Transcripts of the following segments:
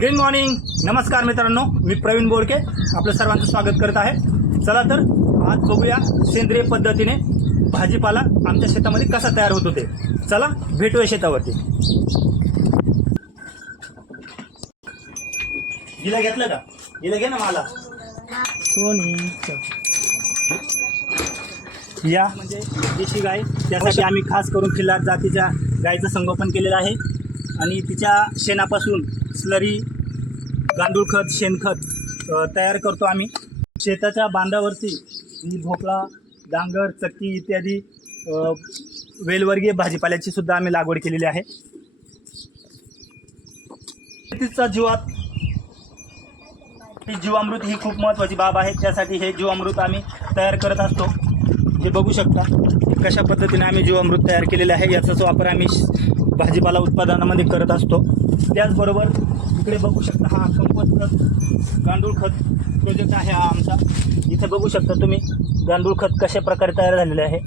Good morning, नमस्कार मित्रांनो. मी प्रवीण बोडके आपलं सर्वांचं स्वागत करत आहे. चला तर आज बघूया सेंद्रिय पद्धतीने भाजीपाला आमच्या शेतामध्ये कसा तयार होतो ते. चला भेटूया शेतावरती. हिला घेतलं का? हिला घे ना मला. सोनी या म्हणजे देशी गाय, त्यासाठी आम्ही खास करून खिल्लार जातीच्या गायीचं संगोपन केलेलं आहे आणि तिच्या शेणापासून स्लरी, गांडूळ खत, शेणखत तयार करतो आम्ही. शेताच्या बांधावरती भोपळा, डांगर, चक्की इत्यादी वेलवर्गीय भाजीपाल्याची सुद्धा आम्ही लागवड केलेली आहे. शेतीचा जीवामृत ही खूप महत्त्वाची बाब आहे. त्यासाठी हे जीवामृत आम्ही तयार करत असतो. हे बघू शकता कशा पद्धतीने आम्ही जीवामृत तयार केलेले आहे. याचाच वापर आम्ही भाजीपाला उत्पादनामध्ये करत असतो. त्याचबरोबर इकडे बघू शकता हा कंपोस्ट खत, गांडूळ खत प्रोजेक्ट आहे हा आमचा. इथे बघू शकता तुम्ही गांडूळ खत कशा प्रकारे तयार झालेले आहे.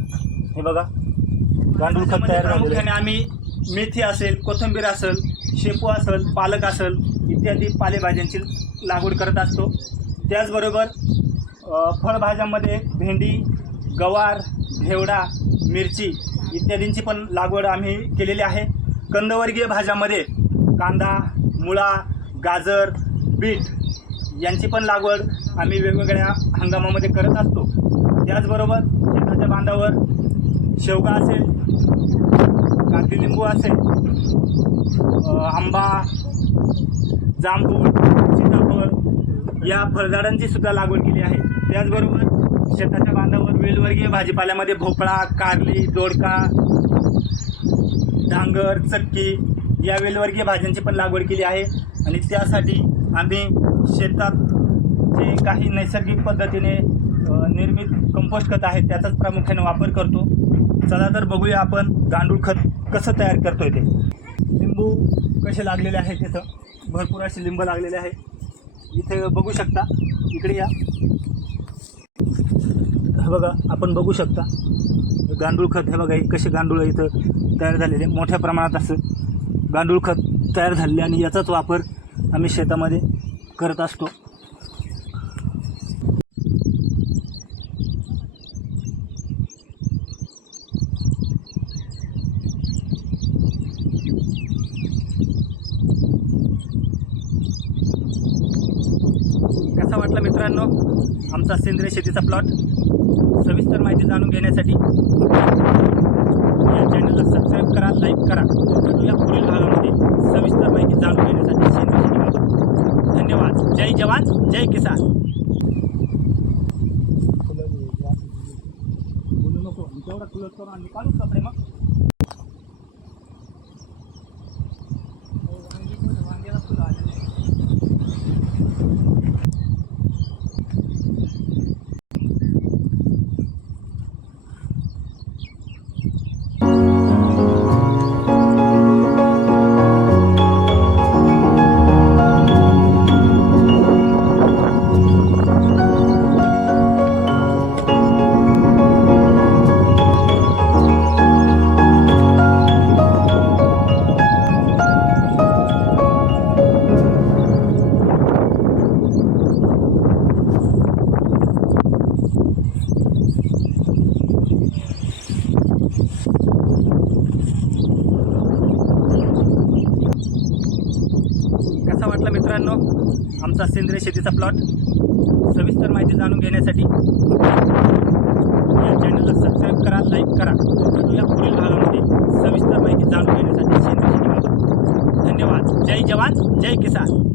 हे बघा गांडूळ खत तयार झालेले आहे. आम्ही मेथी असेल, कोथिंबीर असेल, शेपू असेल, पालक असेल इत्यादी पालेभाज्यांची लागवड करत असतो. त्याचबरोबर फळभाज्यांमध्ये भेंडी, गवार, घेवडा, मिरची इत्यादींची पण लागवड आम्ही केलेली आहे. कंदवर्गीय भाज्यामध्ये कांदा, मुळा, गाजर, बीट यांची पण लागवड आम्ही वेगवेगळ्या हंगामामध्ये करत असतो. त्याचबरोबर शेताच्या बांधावर शेवगा असेल, कागदी लिंबू असेल, आंबा, जांभूळ, सीताफळ या फळझाडांची सुद्धा लागवड केली आहे. त्याचबरोबर शेताच्या बांधावर वेलवर्गीय भाजीपाल्यामध्ये भोपळा, कारली, दोडका, डांगर, चक्की या वेलवर्गीय भाज्यांची पण लागवड केली आहे. आणि त्यासाठी आम्ही शेतात जे काही नैसर्गिक पद्धतीने निर्मित कंपोस्ट खत आहे त्याचाच प्रामुख्याने वापर करतो. चला तर बघूया आपण गांडूळ खत कसं तयार करतोय ते. लिंबू कसे लागलेले आहेत, तिथं भरपूर असे लिंब लागलेले आहे. इथे बघू शकता, इकडे या, हे बघा आपण बघू शकता गांडूळ खत. हे बघा हे कसे गांडूळ इथं तयार झालेले, मोठ्या प्रमाणात असं गांडूळ खत तयार झालेले आणि याचाच वापर आम्ही शेतामध्ये करत असतो. कसा वाटला मित्रांनो आमचा सेंद्रिय शेतीचा प्लॉट? सविस्तर माहिती जाणून घेण्यासाठी या चॅनलला सबस्क्राईब करा, लाईक करा. या पुढील भागामध्ये सविस्तर माहिती जाणून घेण्यासाठी सेंद्रिय शेतीमध्ये. धन्यवाद. जय जवान, जय किसान. बोलू नको, तेवढा क्लोज करून आणि काढून कपडे मग. वांग्याला फुलं आलेले. कसा वाटला मित्रांनो आमचा सेंद्रिय शेतीचा प्लॉट? सविस्तर माहिती जाणून घेण्यासाठी या चॅनलला सबस्क्राईब करा, लाईक करा. या पुढील भागामध्ये सविस्तर माहिती जाणून घेण्यासाठी सेंद्रिय शेतीमध्ये. धन्यवाद. जय जवान, जय किसान.